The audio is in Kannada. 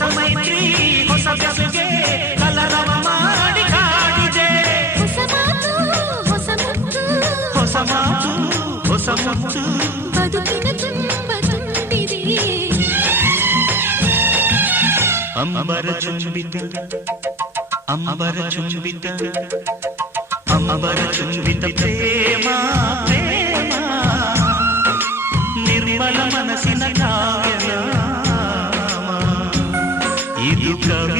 ಹೊಸ ಮೈತ್ರಿ ಹೊಸ ಬೆಸುಗೆ ಕಲರವ ಮಾಡಿ ಕಾಡಿದೆ. ಹೊಸ ಮಾತು ಹೊಸ ಮುತ್ತು ಹೊಸ ಮಾತು ಹೊಸ ಮುತ್ತು ಬದುಕಿನ ತುಂಬ ತುಂಬಿದೆ. ಅಂಬರ ಚುಂಬಿತ ಅಂಬರ ಚುಂಬಿತ ಅಂಬರ ಚುಂಬಿತ ಪ್ರೇಮ ಪ್ರೇಮ ನಿರ್ಮಲ ಮನಸ್ಸಿನ ಕಾವ್ಯ ಇದು ಕವಿ